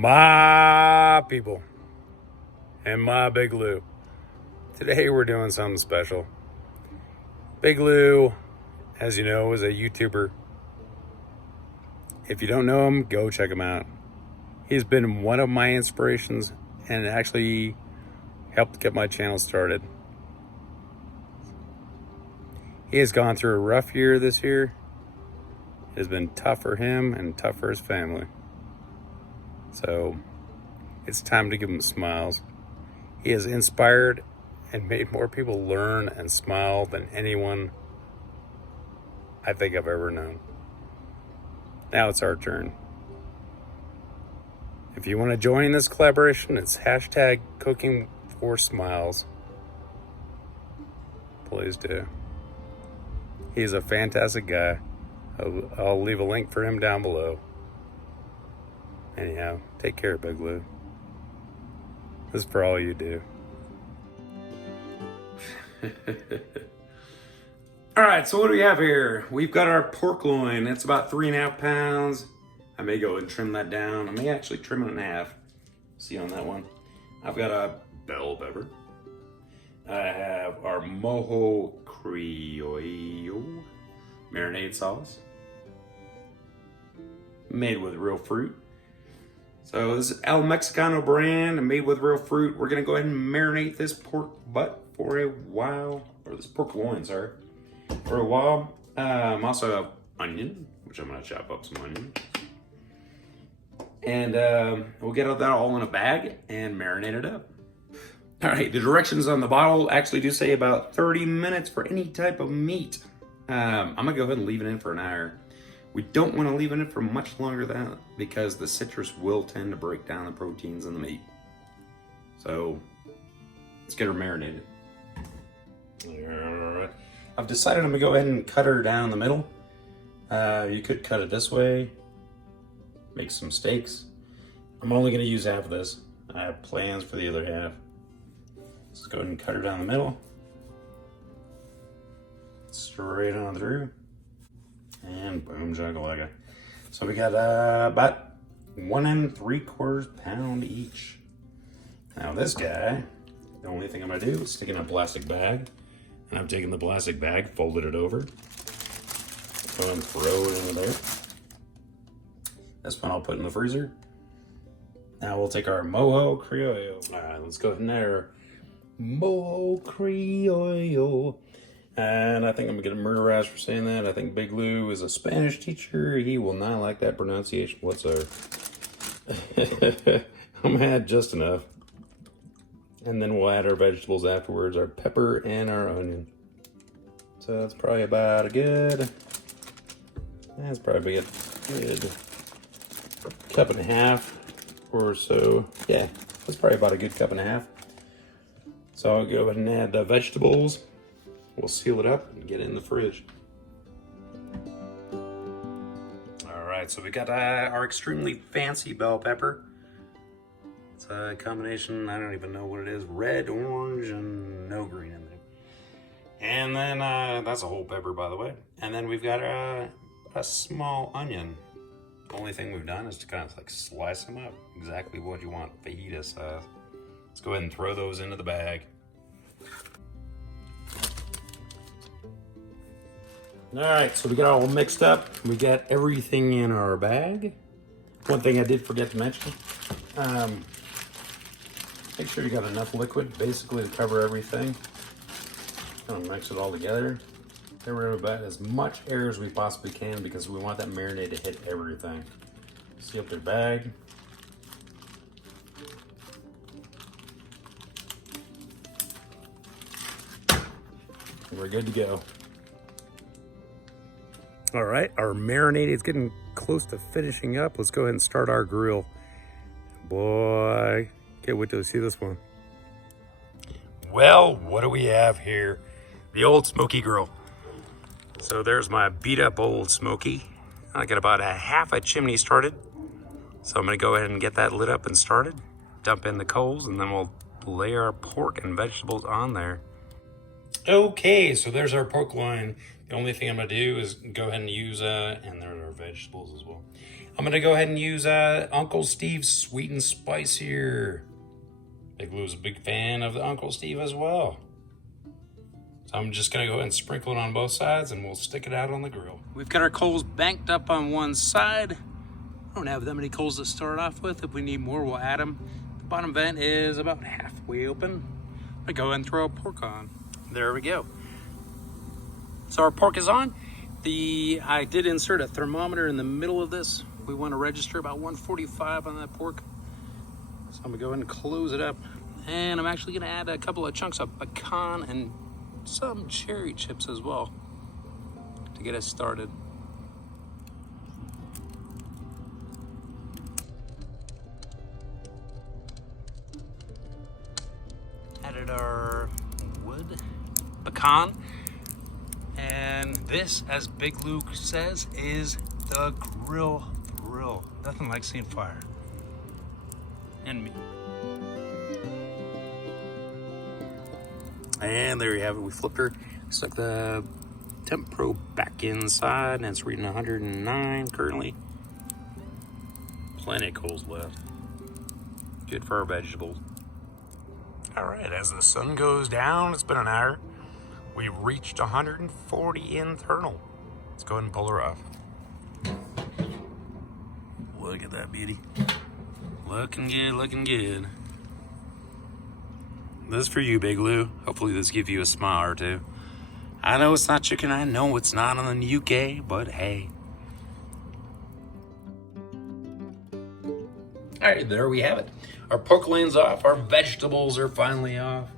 My people and my Big Lew. Today we're doing something special. Big Lew, as you know, is a YouTuber. If you don't know him, go check him out. He's been one of my inspirations and actually helped get my channel started. He has gone through a rough year this year. It has been tough for him and tough for his family. So it's time to give him smiles. He has inspired and made more people learn and smile than anyone I think I've ever known. Now it's our turn. If you want to join this collaboration, it's hashtag cooking for smiles. Please do. He's a fantastic guy. I'll leave a link for him down below. Anyhow, take care, Big Lew. This is for all you do. All right, so what do we have here? We've got our pork loin. It's about 3.5 pounds. I may go and trim that down. I may actually trim it in half. See on that one. I've got a bell pepper. I have our mojo criollo marinade sauce, made with real fruit. So this is El Mexicano brand, made with real fruit. We're gonna go ahead and marinate this pork butt for a while, or this pork loin, sorry, for a while. Also have onion, which I'm gonna chop up some onion. And we'll get that all in a bag and marinate it up. All right, the directions on the bottle actually do say about 30 minutes for any type of meat. I'm gonna go ahead and leave it in for an hour. We don't want to leave it in for much longer than that because the citrus will tend to break down the proteins in the meat. So let's get her marinated. All right. I've decided I'm gonna go ahead and cut her down the middle. You could cut it this way, make some steaks. I'm only gonna use half of this. I have plans for the other half. Let's go ahead and cut her down the middle. Straight on through. And boom, jagalaka. So we got about 1 3/4 pound each. Now this guy, the only thing I'm gonna do is stick in a plastic bag. And I'm taking the plastic bag, folded it over. Go and throw it into there. This one I'll put in the freezer. Now we'll take our mojo criollo. All right, let's go ahead and there. Mojo criollo. And I think I'm gonna get a murder ass for saying that. I think Big Lew is a Spanish teacher. He will not like that pronunciation whatsoever. I'm gonna add just enough. And then we'll add our vegetables afterwards, our pepper and our onion. So that's probably about a good, that's probably a good cup and a half or so. Yeah, that's probably about a good cup and a half. So I'll go ahead and add the vegetables. We'll seal it up and get it in the fridge. All right, so we got our extremely fancy bell pepper. It's a combination, I don't even know what it is, red, orange, and no green in there. And then that's a whole pepper, by the way. And then we've got a small onion. The only thing we've done is to kind of like slice them up, exactly what you want, fajita size. Let's go ahead and throw those into the bag. All right, so we got all mixed up. We got everything in our bag. One thing I did forget to mention, make sure you got enough liquid basically to cover everything. Kind of mix it all together. Get rid of about as much air as we possibly can because we want that marinade to hit everything. Seal up their bag. We're good to go. All right, our marinade is getting close to finishing up. Let's go ahead and start our grill. Boy, can't wait to see this one. Well, what do we have here? The old Smokey grill. So there's my beat up old Smokey. I got about a half a chimney started. So I'm gonna go ahead and get that lit up and started. Dump in the coals and then we'll lay our pork and vegetables on there. Okay, so there's our pork loin. The only thing I'm gonna do is go ahead and use, and there are vegetables as well. I'm gonna go ahead and use Uncle Steve's sweet and spicier. Big Lew's a big fan of the Uncle Steve as well. So I'm just gonna go ahead and sprinkle it on both sides and we'll stick it out on the grill. We've got our coals banked up on one side. I don't have that many coals to start off with. If we need more, we'll add them. The bottom vent is about halfway open. I go and throw our pork on. There we go. So our pork is on. I did insert a thermometer in the middle of this. We want to register about 145 on that pork. So I'm gonna go ahead and close it up. And I'm actually gonna add a couple of chunks of pecan and some cherry chips as well to get us started. Added our wood, pecan, and this, as Big Lew says, is the grill thrill. Nothing like seeing fire and meat. And there you have it. We flipped her. Stuck the temp probe back inside, and it's reading 109 currently. Plenty of coals left. Good for our vegetables. All right, as the sun goes down, it's been an hour. We reached 140 internal. Let's go ahead and pull her off. Look at that beauty. Looking good, looking good. This is for you, Big Lew. Hopefully this gives you a smile or two. I know it's not chicken, I know it's not in the UK, but hey. All right, there we have it. Our pork loin's off, our vegetables are finally off.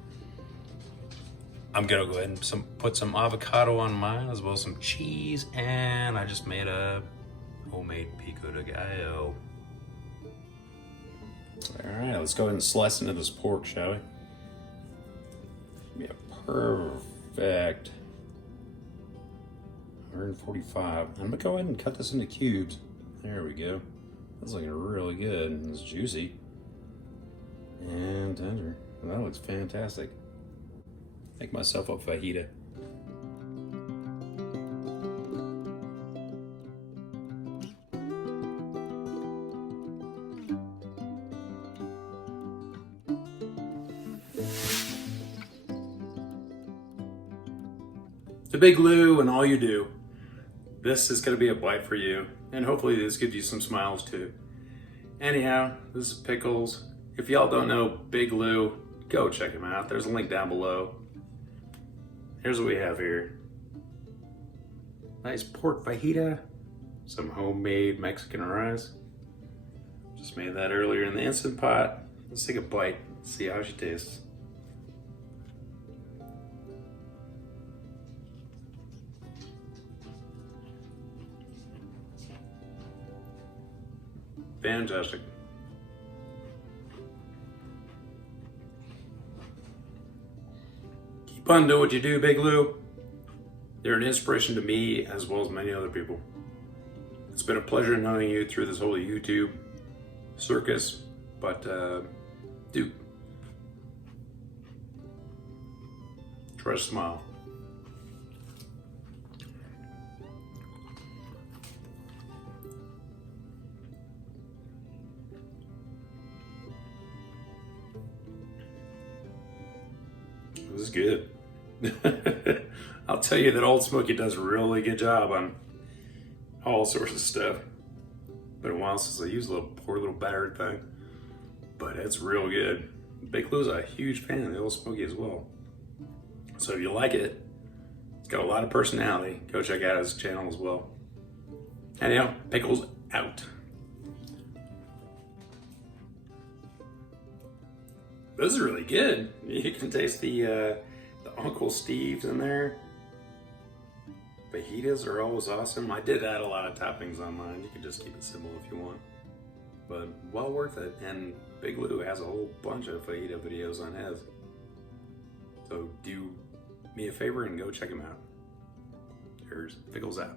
I'm gonna go ahead and put some avocado on mine, as well as some cheese, and I just made a homemade pico de gallo. All right, let's go ahead and slice into this pork, shall we? Yeah, perfect. 145. I'm gonna go ahead and cut this into cubes. There we go. That's looking really good. It's juicy and tender. That looks fantastic. Make myself a fajita. To Big Lew and all you do, this is going to be a bite for you, and hopefully this gives you some smiles too. Anyhow, this is Pickles. If y'all don't know Big Lew, go check him out. There's a link down below. Here's what we have here. Nice pork fajita, some homemade Mexican rice. Just made that earlier in the Instant Pot. Let's take a bite, see how she tastes. Fantastic. Keep on doing what you do, Big Lew. You're an inspiration to me as well as many other people. It's been a pleasure knowing you through this whole YouTube circus, but dude, try to smile. This is good. I'll tell you that Old Smokey does a really good job on all sorts of stuff. Been a while since I used a poor little battered thing, but it's real good. Big Lew's a huge fan of the Old Smokey as well. So if you like it, it's got a lot of personality. Go check out his channel as well. Anyhow, Pickles out. This is really good. You can taste the Uncle Steve's in there. Fajitas are always awesome. I did add a lot of toppings on mine. You can just keep it simple if you want. But well worth it. And Big Lew has a whole bunch of fajita videos on his. So do me a favor and go check him out. Here's Pickles out.